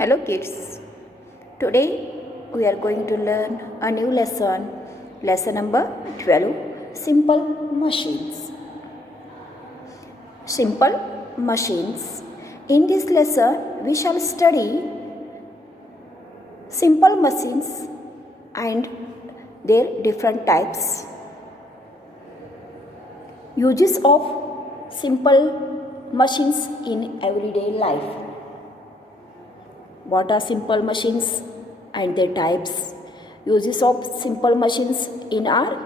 Hello kids, today we are going to learn a new lesson number 12, Simple Machines. Simple Machines. In this lesson we shall study simple machines and their different types. Uses of simple machines in everyday life. What are simple machines and their types? Uses of simple machines in our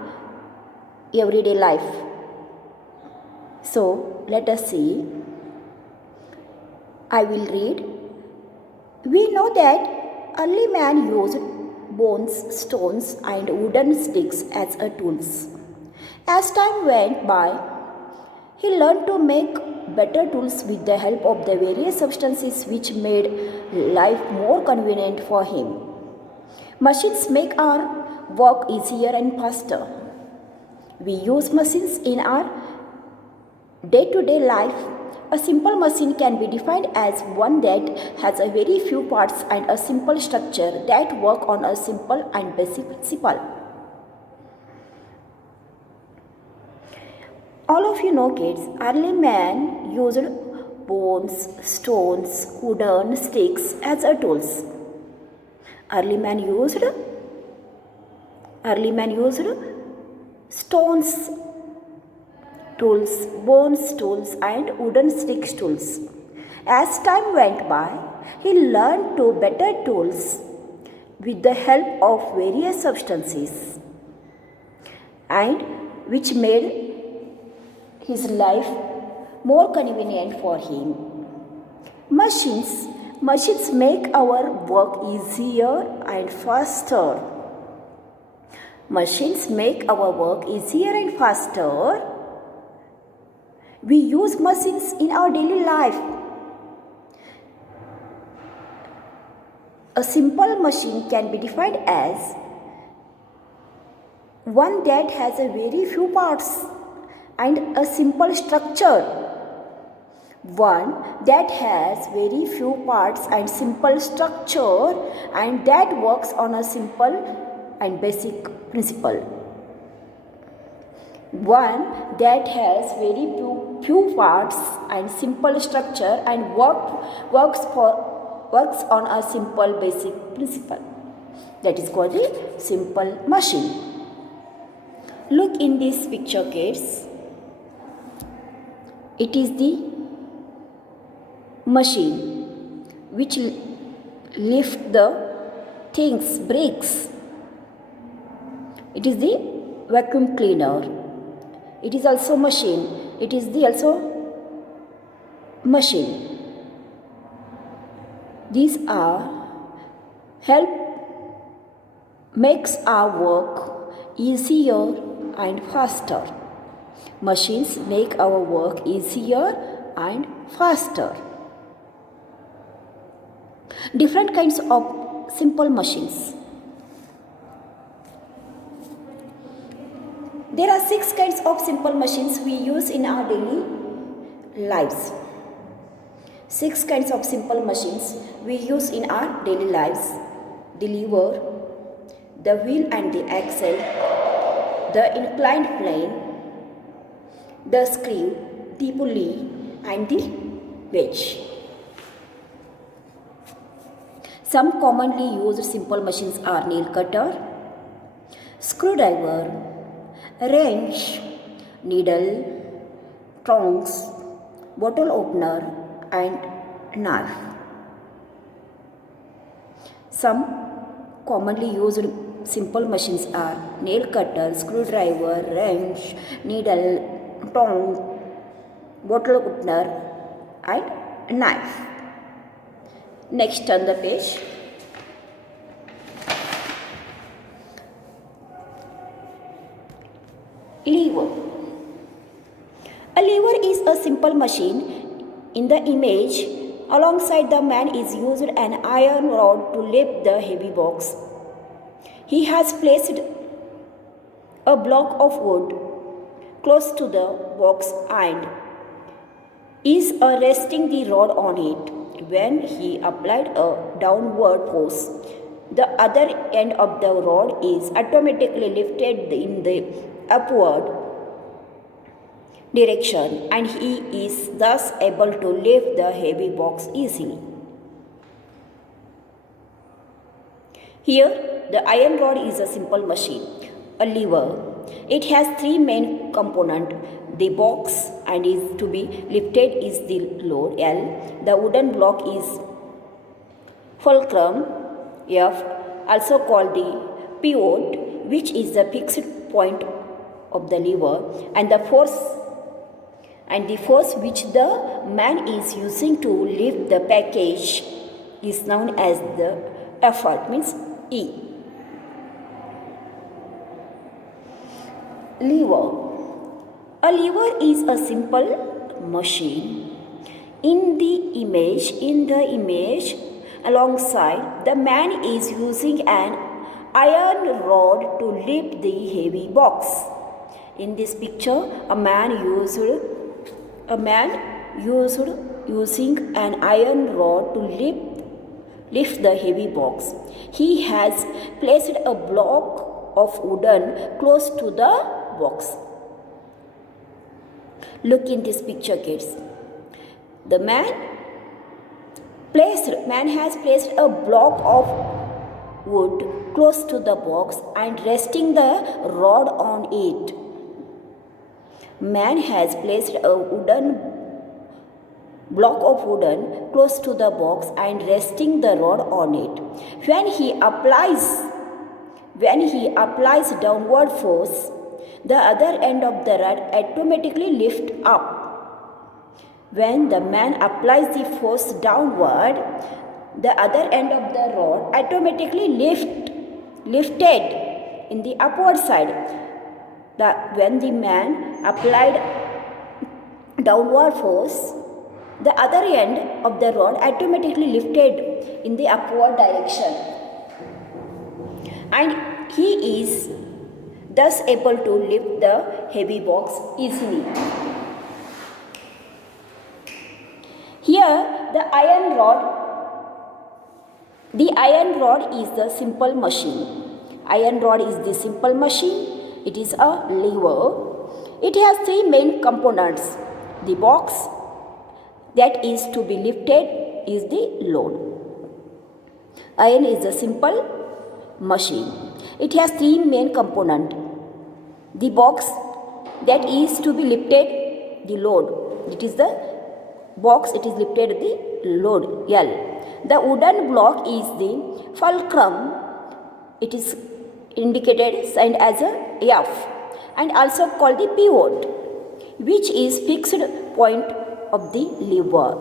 everyday life. So let us see. I will read. We know that early man used bones, stones and wooden sticks as a tools. As time went by, he learned to make better tools with the help of the various substances which made life more convenient for him. Machines make our work easier and faster. We use machines in our day-to-day life. A simple machine can be defined as one that has a very few parts and a simple structure that work on a simple and basic principle. All of you know kids, early man used bones, stones, wooden sticks as a tools. Early man used stones tools, bones tools and wooden sticks tools. As time went by, he learned to better tools with the help of various substances and which made his life more convenient for him. Machines make our work easier and faster. Machines make our work easier and faster. We use machines in our daily life. A simple machine can be defined as one that has a very few parts and a simple structure. One that has very few parts and simple structure and that works on a simple and basic principle. One that has very few parts and simple structure and works on a simple basic principle. That is called a simple machine. Look in this picture, kids. It is the machine which lift the things, bricks. It is the vacuum cleaner. It is also machine. It is the also machine. These are makes our work easier and faster. Machines make our work easier and faster. Different kinds of simple machines. There are 6 kinds of simple machines we use in our daily lives. 6 kinds of simple machines we use in our daily lives. The lever, the wheel and the axle, the inclined plane, the screw, the pulley and the wedge. Some commonly used simple machines are nail cutter, screwdriver, wrench, needle, tongs, bottle opener and knife. Some commonly used simple machines are nail cutter, screwdriver, wrench, needle, tongs, bottle opener and knife. Next, turn the page. Lever. A lever is a simple machine. In the image, alongside the man is used an iron rod to lift the heavy box. He has placed a block of wood close to the box and is resting the rod on it. When he applied a downward force, the other end of the rod is automatically lifted in the upward direction and he is thus able to lift the heavy box easily. Here, the iron rod is a simple machine, a lever. It has three main components. The box and is to be lifted is the load L. The wooden block is fulcrum F, also called the pivot, which is the fixed point of the lever, and the force which the man is using to lift the package is known as the effort, means E. Lever. A lever is a simple machine. In the image alongside, the man is using an iron rod to lift the heavy box. In this picture, a man using an iron rod to lift the heavy box. He has placed a block of wooden close to the box. Look in this picture, kids. The man has placed a block of wood close to the box and resting the rod on it. Man has placed a block of wooden close to the box and resting the rod on it. When he applies downward force, the other end of the rod automatically lifts up. When the man applies the force downward, the other end of the rod automatically lifted in the upward side. When the man applied downward force, the other end of the rod automatically lifted in the upward direction. And he is thus able to lift the heavy box easily. Here, the iron rod is the simple machine. Iron rod is the simple machine. It is a lever. It has three main components. The box that is to be lifted is the load. Iron is a simple machine. It has three main components. The box that is to be lifted, the load. It is the box, it is lifted the load L. The wooden block is the fulcrum. It is indicated, signed as a F, and also called the pivot, which is fixed point of the lever.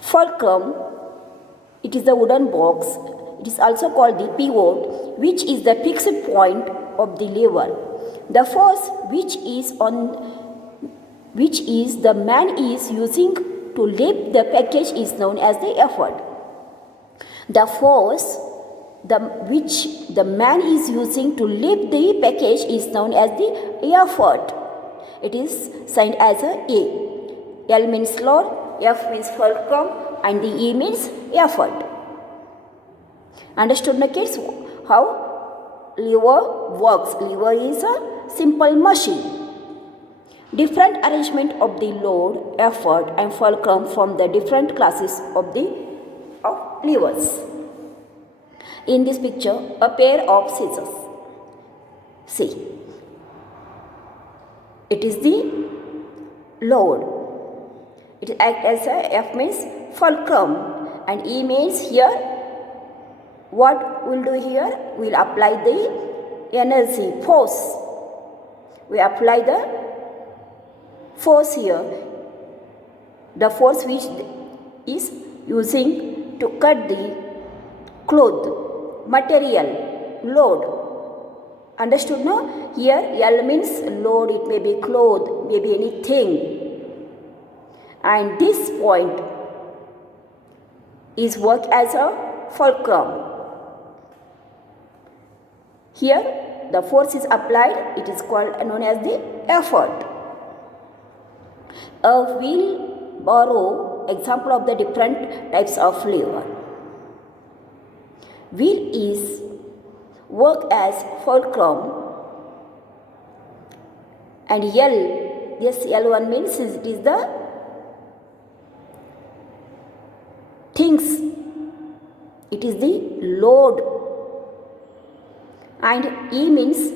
Fulcrum, it is the wooden box. It is also called the pivot, which is the fixed point of the lever. The force which is the man is using to lift the package is known as the effort. The force which the man is using to lift the package is known as the effort. It is signed as a A. L means load, F means fulcrum, and the E means effort. Understood, na kids, how lever works? Lever is a simple machine. Different arrangement of the load, effort, and fulcrum from the different classes of levers. In this picture, a pair of scissors. See, it is the load. It acts as a F means fulcrum and E means here. What we'll do here? We'll apply the energy, force. We apply the force here. The force which is using to cut the cloth, material, load. Understood now? Here L means load, it may be cloth, maybe anything. And this point is work as a fulcrum. Here the force is applied, it is known as the effort. A wheelbarrow example of the different types of lever. Wheel is work as fulcrum, and L, this L1 means it is the things, it is the load, and E means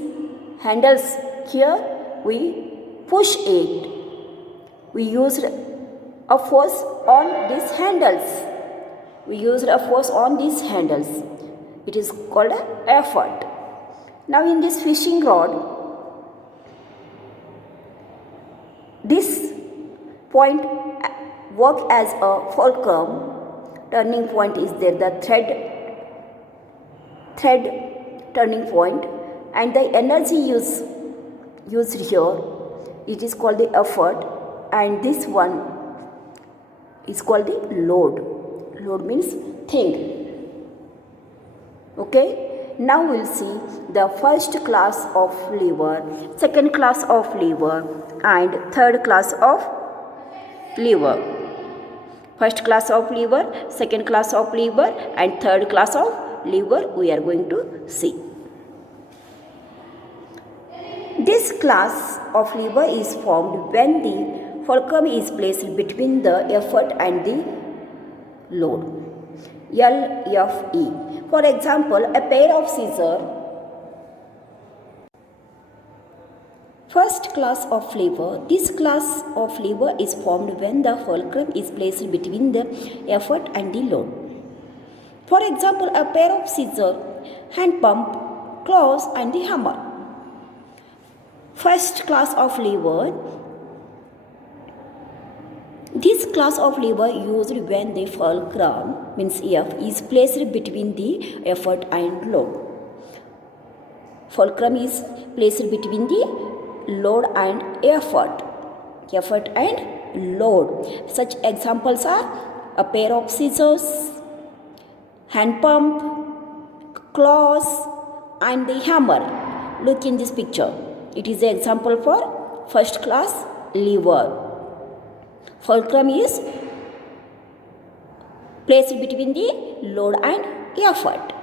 handles. Here we push it. We used a force on these handles. We used a force on these handles. It is called an effort. Now in this fishing rod, this point work as a fulcrum. Turning point is there, the thread turning point, and the energy used here, it is called the effort, and this one is called the load. Load means thing. Okay, now we'll see the first class of lever, second class of lever, and third class of lever. First class of lever, second class of lever, and third class of lever we are going to see. This class of lever is formed when the fulcrum is placed between the effort and the load. LFE. For example, a pair of scissors. First class of lever. This class of lever is formed when the fulcrum is placed between the effort and the load. For example, a pair of scissors, hand pump, claws, and the hammer. First class of lever. This class of lever used when the fulcrum means F is placed between the effort and load. Fulcrum is placed between the load and effort and load. Such examples are a pair of scissors, hand pump, claws, and the hammer. Look in this picture. It is an example for first class lever. Fulcrum is placed between the load and effort.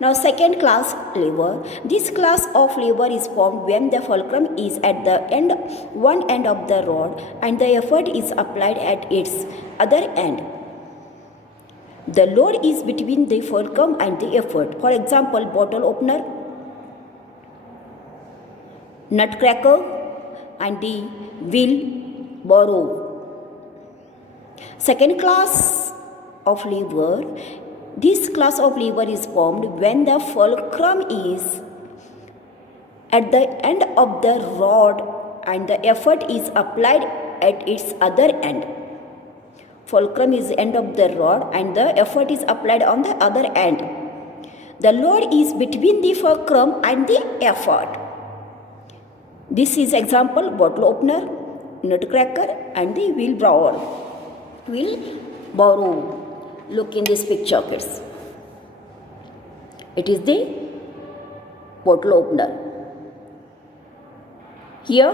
Now second class lever. This class of lever is formed when the fulcrum is at the one end of the rod and the effort is applied at its other end. The load is between the fulcrum and the effort. For example, bottle opener, nutcracker, and the wheelbarrow. Second class of lever. This class of lever is formed when the fulcrum is at the end of the rod and the effort is applied at its other end. Fulcrum is the end of the rod and the effort is applied on the other end. The load is between the fulcrum and the effort. This is example bottle opener, nutcracker, and the wheelbarrow. Look in this picture, kids. It is the bottle opener. Here,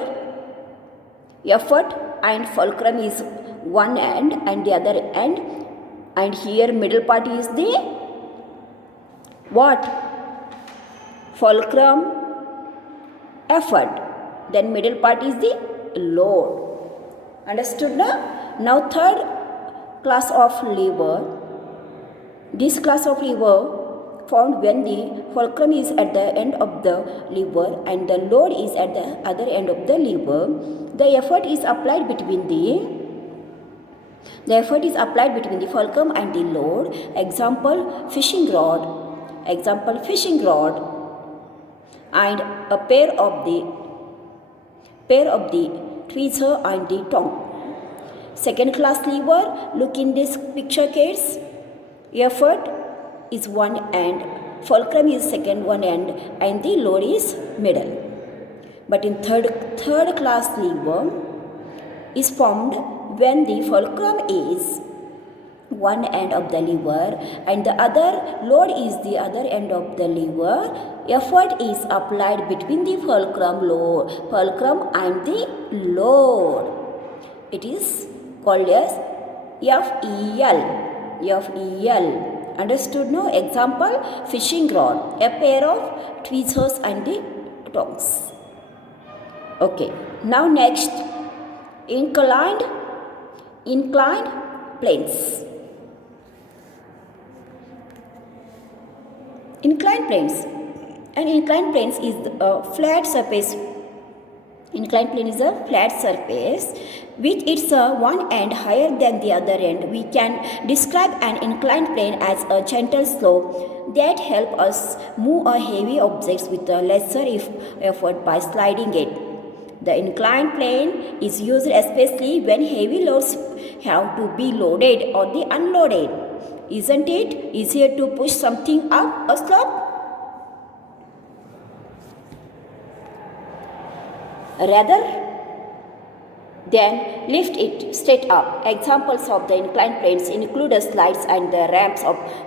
effort and fulcrum is one end and the other end, and here middle part is the what? Fulcrum, effort. Then middle part is the load. Understood now? Now third class of lever. This class of lever found when the fulcrum is at the end of the lever and the load is at the other end of the lever. The effort is applied between the fulcrum and the load. Example fishing rod. And a pair of the tweezer and the tongue. Second class lever. Look in this picture, kids. Effort is one end, fulcrum is second one end, and the load is middle. But in third class lever is formed when the fulcrum is one end of the lever and the other load is the other end of the lever. Effort is applied between the fulcrum and the load. It is called as F-E-L. F-E-L. Understood, no? Example, fishing rod, a pair of tweezers and the tongs. Okay, now next, inclined planes. Inclined planes. An inclined plane is a flat surface. Inclined plane is a flat surface with its one end higher than the other end. We can describe an inclined plane as a gentle slope that helps us move a heavy objects with a lesser effort by sliding it. The inclined plane is used especially when heavy loads have to be loaded or unloaded. Isn't it easier to push something up a slope rather than lift it straight up? Examples of the inclined planes include the slides and the ramps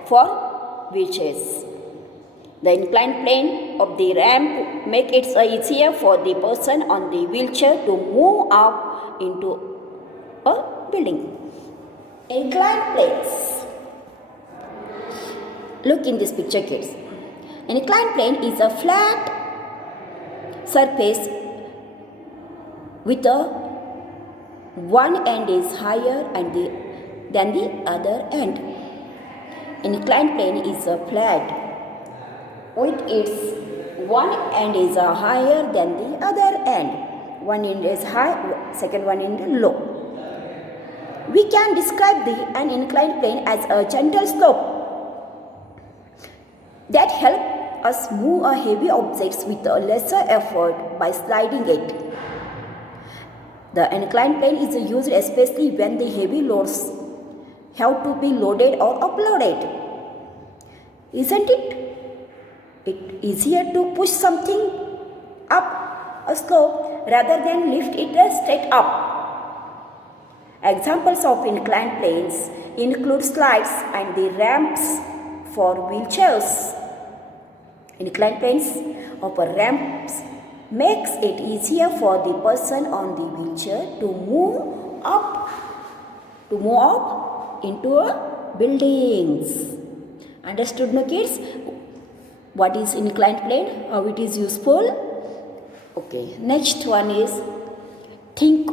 for wheelchairs. The inclined plane of the ramp makes it easier for the person on the wheelchair to move up into a building. Inclined planes. Look in this picture, kids. An inclined plane is a flat surface with one end is higher than the other end. An inclined plane is a flat with its one end is higher than the other end. One end is high, second one end low. We can describe an inclined plane as a gentle slope that helps us move a heavy objects with a lesser effort by sliding it. The inclined plane is used especially when the heavy loads have to be loaded or uploaded. Isn't it easier to push something up a slope rather than lift it straight up? Examples of inclined planes include slides and the ramps for wheelchairs. Inclined planes of ramps makes it easier for the person on the wheelchair to move up into buildings. Understood, no kids? What is inclined plane? How it is useful? Okay. Next one is think.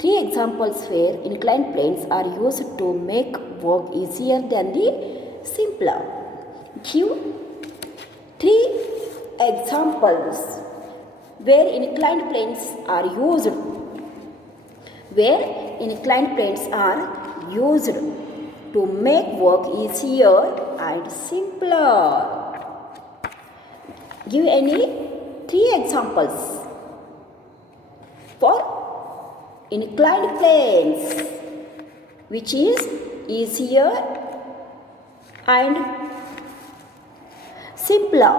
3 examples where inclined planes are used to make work easier than the simpler. Give 3 examples where inclined planes are used. Where inclined planes are used to make work easier and simpler. Give any 3 examples for inclined planes which is easier and simpler.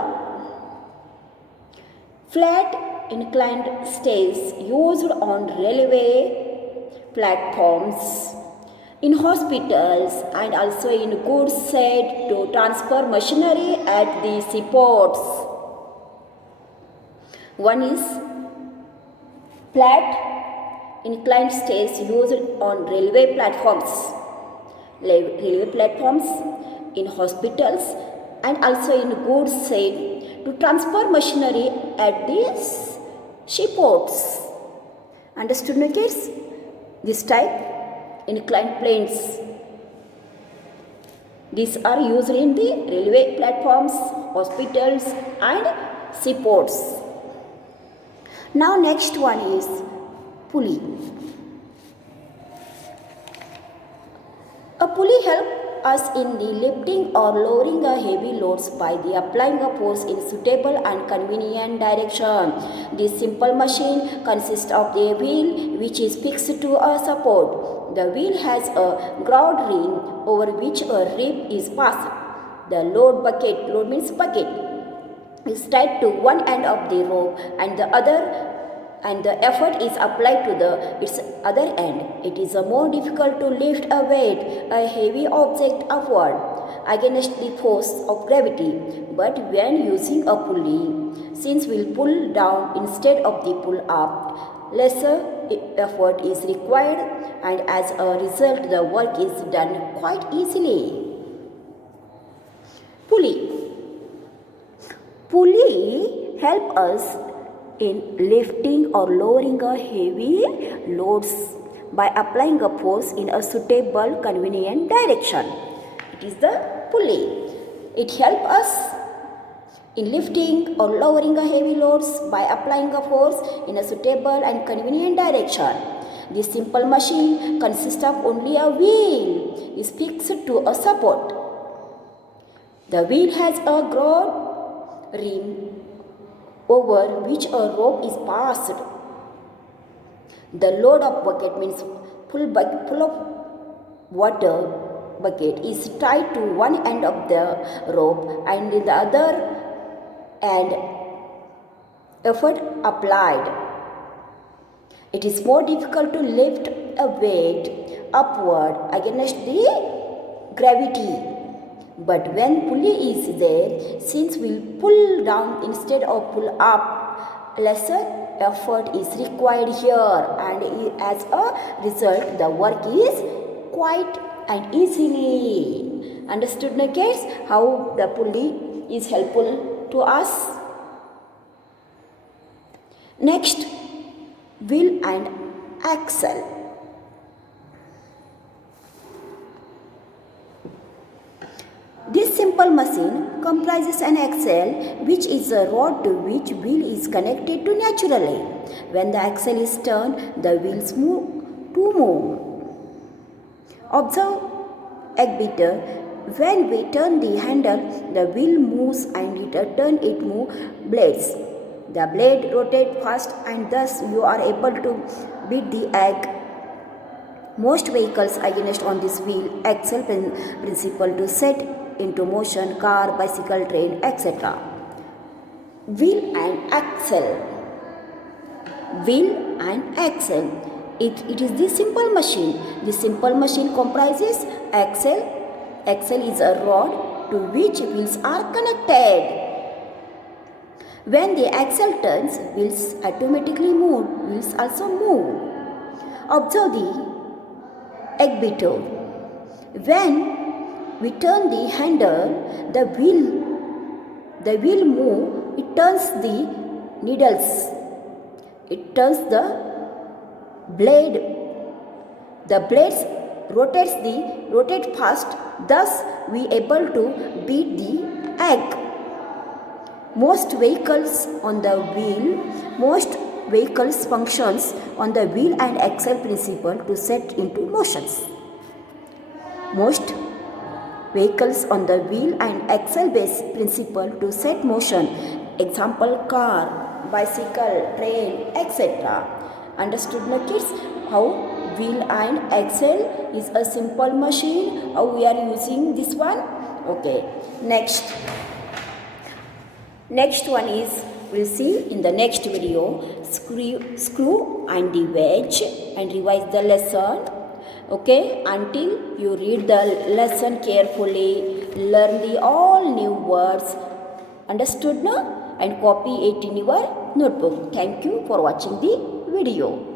Flat inclined stairs used on railway platforms, in hospitals and also in goods shed to transfer machinery at the seaports. One is flat inclined stairs used on railway platforms, in hospitals and also in goods shed to transfer machinery at the seaports. Understood, my kids? This type inclined planes. These are used in the railway platforms, hospitals and seaports. Now next one is pulley. A pulley helps us in the lifting or lowering a heavy loads by the applying a force in suitable and convenient direction. This simple machine consists of a wheel which is fixed to a support. The wheel has a ground ring over which a rib is passed. The load means bucket, is tied to one end of the rope and the effort is applied to its other end. It is more difficult to lift a heavy object upward against the force of gravity. But when using a pulley, since we'll pull down instead of the pull up, lesser effort is required, and as a result the work is done quite easily. Pulley. Pulley help us in lifting or lowering a heavy loads by applying a force in a suitable, convenient direction. It is the pulley. It helps us in lifting or lowering a heavy loads by applying a force in a suitable and convenient direction. This simple machine consists of only a wheel is fixed to a support. The wheel has a broad rim over which a rope is passed. The load of bucket means full of water bucket is tied to one end of the rope, and in the other end effort applied. It is more difficult to lift a weight upward against the gravity. But when pulley is there, since we'll pull down instead of pull up, lesser effort is required here, and as a result the work is quite and easily. Understood, now kids, how the pulley is helpful to us? Next, wheel and axle. This simple machine comprises an axle, which is a rod to which wheel is connected to naturally. When the axle is turned, the wheels move. Observe exhibitor. When we turn the handle, the wheel moves, and it moves blades. The blade rotates fast, and thus you are able to beat the egg. Most vehicles against on this wheel axle principle to set into motion car, bicycle, train, etc. Wheel and axle. Wheel and axle. It is the simple machine. The simple machine comprises axle. Axle is a rod to which wheels are connected. When the axle turns, wheels automatically move. Wheels also move. Observe the exhibitor. When we turn the handle, the wheel move. It turns the needles. It turns the blade. The blades rotate fast. Thus, we able to beat the egg. Most vehicles functions on the wheel and axle principle to set into motions. Most vehicles on the wheel and axle base principle to set motion. Example, car, bicycle, train, etc. Understood, now kids, how wheel and axle is a simple machine, how we are using this one? Okay, next one is, we'll see in the next video, screw and the wedge, and revise the lesson. Okay, until you read the lesson carefully, learn the all new words. Understood now? And copy it in your notebook. Thank you for watching the video.